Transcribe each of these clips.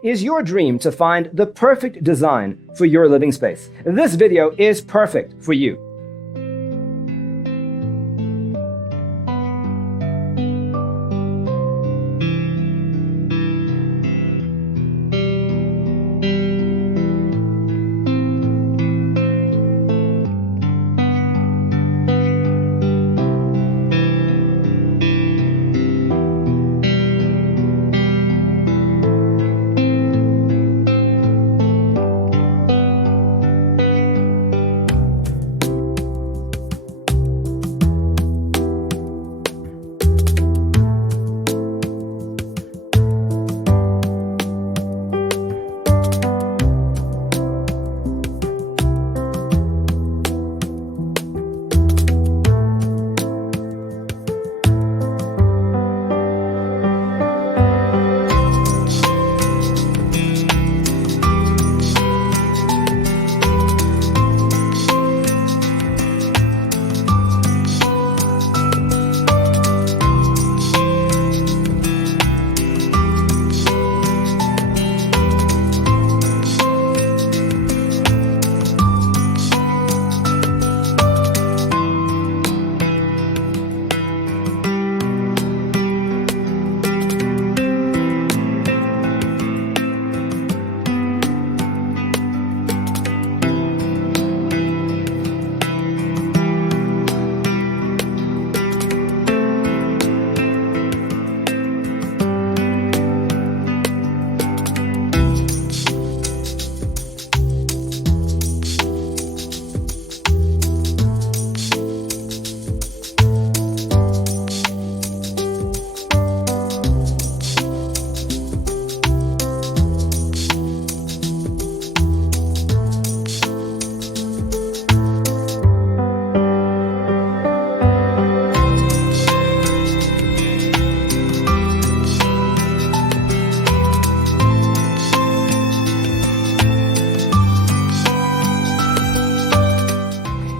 Is your dream to find the perfect design for your living space? This video is perfect for you.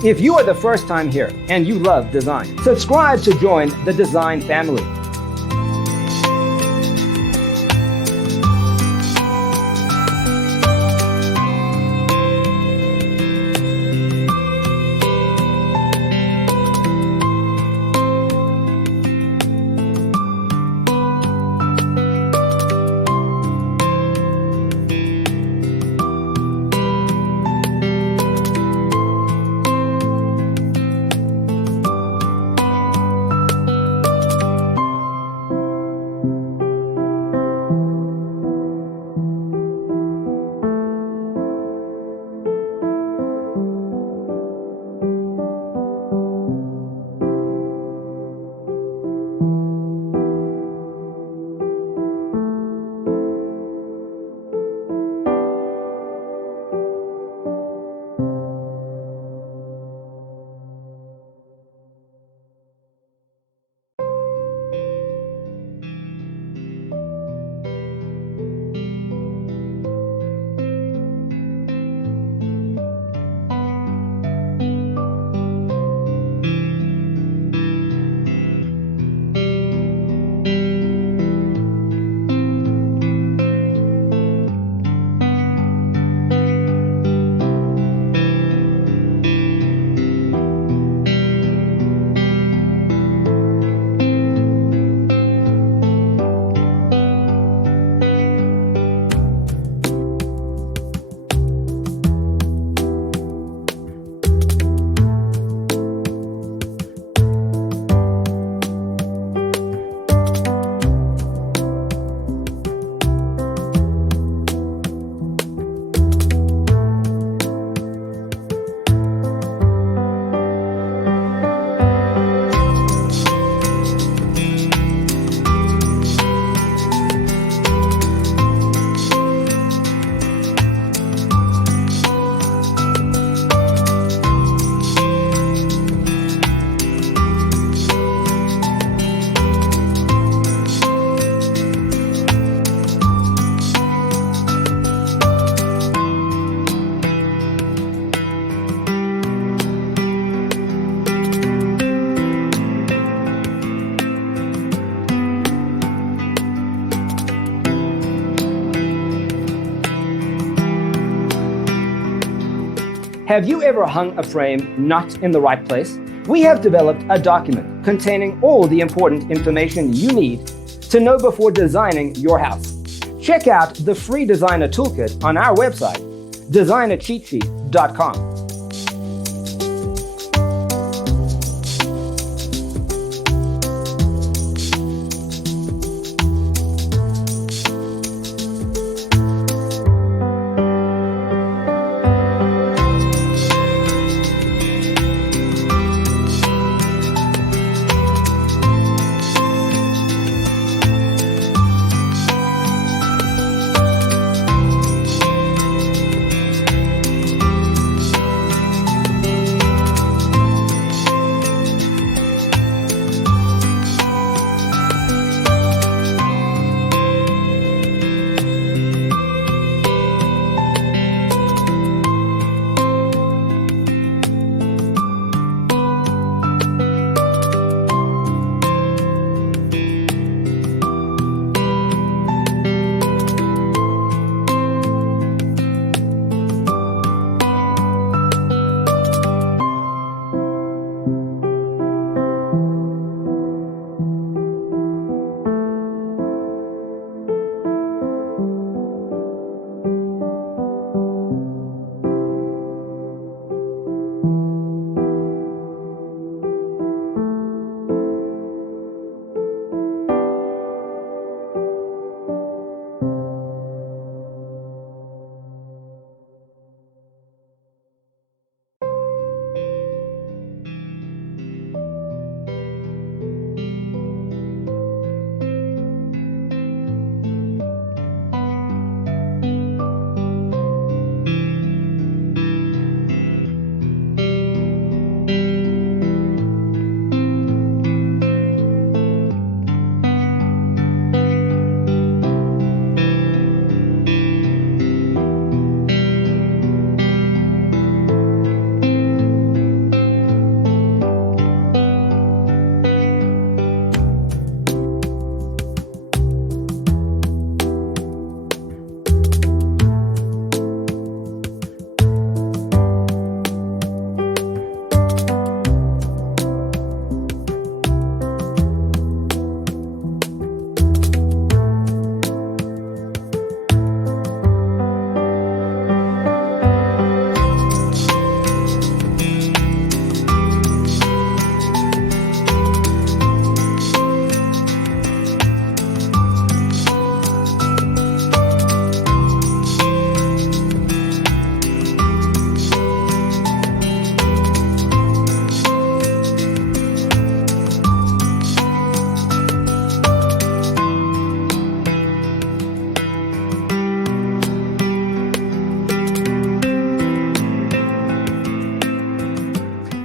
If you are the first time here and you love design, subscribe to join the design family. Have you ever hung a frame not in the right place? We have developed a document containing all the important information you need to know before designing your house. Check out the free designer toolkit on our website, designercheatsheet.com.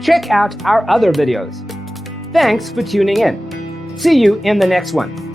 Check out our other videos. Thanks for tuning in. See you in the next one.